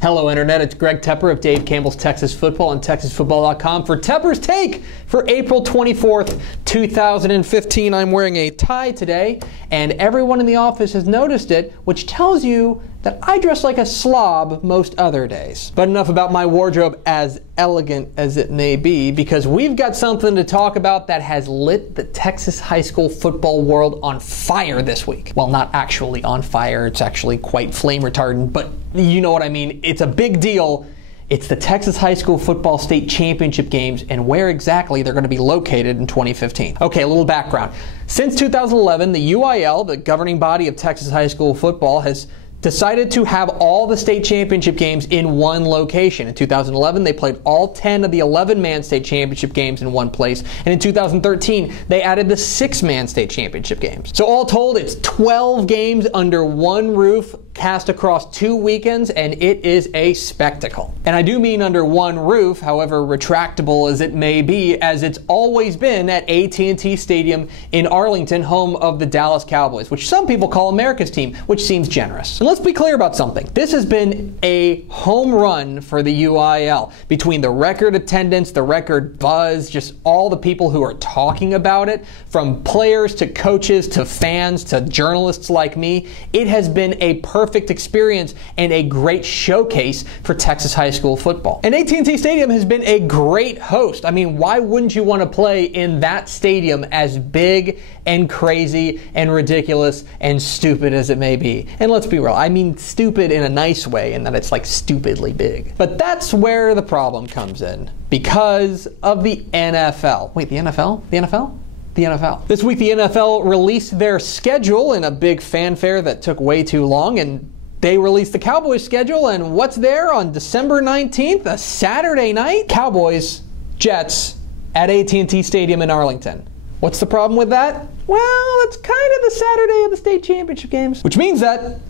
Hello Internet, it's Greg Tepper of Dave Campbell's Texas Football and TexasFootball.com for Tepper's Take for April 24th, 2015. I'm wearing a tie today, and everyone in the office has noticed it, which tells you that I dress like a slob most other days. But enough about my wardrobe, as elegant as it may be, because we've got something to talk about that has lit the Texas high school football world on fire this week. Well, not actually on fire, it's actually quite flame retardant, but you know what I mean. It's a big deal. It's the Texas High School Football State Championship games and where exactly they're going to be located in 2015. Okay, a little background. Since 2011, the UIL, the governing body of Texas high school football, has decided to have all the state championship games in one location. In 2011, they played all 10 of the 11-man state championship games in one place. And in 2013, they added the 6-man state championship games. So all told, it's 12 games under one roof, cast across 2 weekends, and it is a spectacle. And I do mean under one roof, however retractable as it may be, as it's always been at AT&T Stadium in Arlington, home of the Dallas Cowboys, which some people call America's team, which seems generous. And let's be clear about something. This has been a home run for the UIL. Between the record attendance, the record buzz, just all the people who are talking about it, from players to coaches to fans to journalists like me, it has been a perfect experience and a great showcase for Texas high school football. And AT&T Stadium has been a great host. I mean, why wouldn't you want to play in that stadium, as big and crazy and ridiculous and stupid as it may be? And let's be real, I mean stupid in a nice way, in that it's like stupidly big. But that's where the problem comes in, because of the NFL. Wait, the NFL? The NFL? The NFL. This week, the NFL released their schedule in a big fanfare that took way too long, and they released the Cowboys schedule, and what's there on December 19th, a Saturday night? Cowboys, Jets at AT&T Stadium in Arlington. What's the problem with that? Well, it's kind of the Saturday of the state championship games, which means that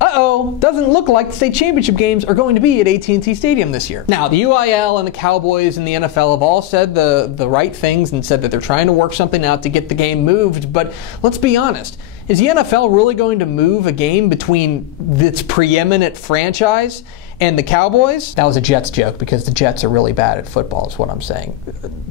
doesn't look like the state championship games are going to be at AT&T Stadium this year. Now, the UIL and the Cowboys and the NFL have all said the right things and said that they're trying to work something out to get the game moved, but let's be honest. Is the NFL really going to move a game between its preeminent franchise and the Cowboys? That was a Jets joke, because the Jets are really bad at football, is what I'm saying.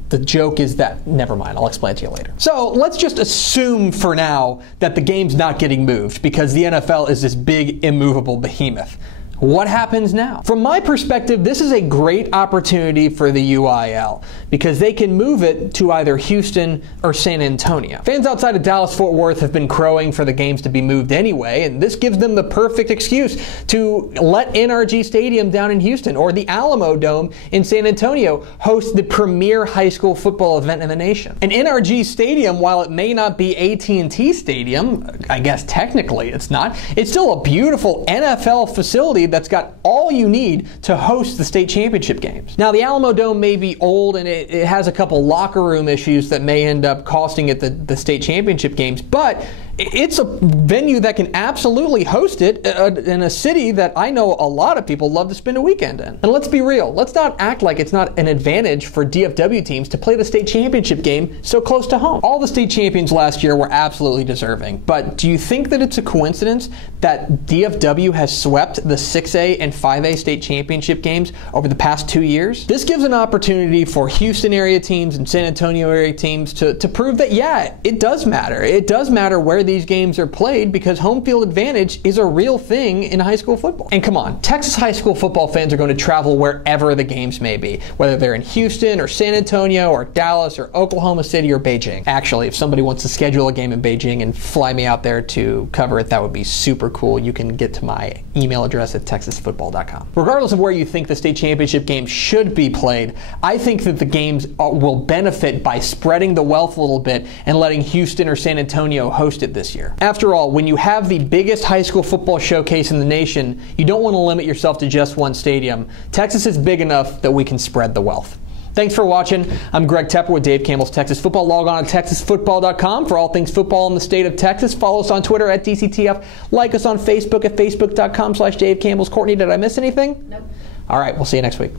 The joke is that, never mind, I'll explain it to you later. So let's just assume for now that the game's not getting moved because the NFL is this big, immovable behemoth. What happens now? From my perspective, this is a great opportunity for the UIL because they can move it to either Houston or San Antonio. Fans outside of Dallas-Fort Worth have been crowing for the games to be moved anyway, and this gives them the perfect excuse to let NRG Stadium down in Houston or the Alamodome in San Antonio host the premier high school football event in the nation. And NRG Stadium, while it may not be AT&T Stadium, I guess technically it's not, it's still a beautiful NFL facility that's got all you need to host the state championship games. Now, the Alamodome may be old and it has a couple locker room issues that may end up costing it the state championship games, but it's a venue that can absolutely host it in a city that I know a lot of people love to spend a weekend in. And let's be real, let's not act like it's not an advantage for DFW teams to play the state championship game so close to home. All the state champions last year were absolutely deserving, but do you think that it's a coincidence that DFW has swept the 6A and 5A state championship games over the past 2 years? This gives an opportunity for Houston area teams and San Antonio area teams to prove that, yeah, it does matter. It does matter where these games are played, because home field advantage is a real thing in high school football. And come on, Texas high school football fans are going to travel wherever the games may be, whether they're in Houston or San Antonio or Dallas or Oklahoma City or Beijing. Actually, if somebody wants to schedule a game in Beijing and fly me out there to cover it, that would be super cool. You can get to my email address at TexasFootball.com. Regardless of where you think the state championship games should be played, I think that the games will benefit by spreading the wealth a little bit and letting Houston or San Antonio host it this year. After all, when you have the biggest high school football showcase in the nation, you don't want to limit yourself to just one stadium. Texas is big enough that we can spread the wealth. Thanks for watching. I'm Greg Tepper with Dave Campbell's Texas Football. Log on to TexasFootball.com for all things football in the state of Texas. Follow us on Twitter at DCTF. Like us on Facebook at Facebook.com/Dave Campbell's. Courtney, did I miss anything? Nope. All right, we'll see you next week.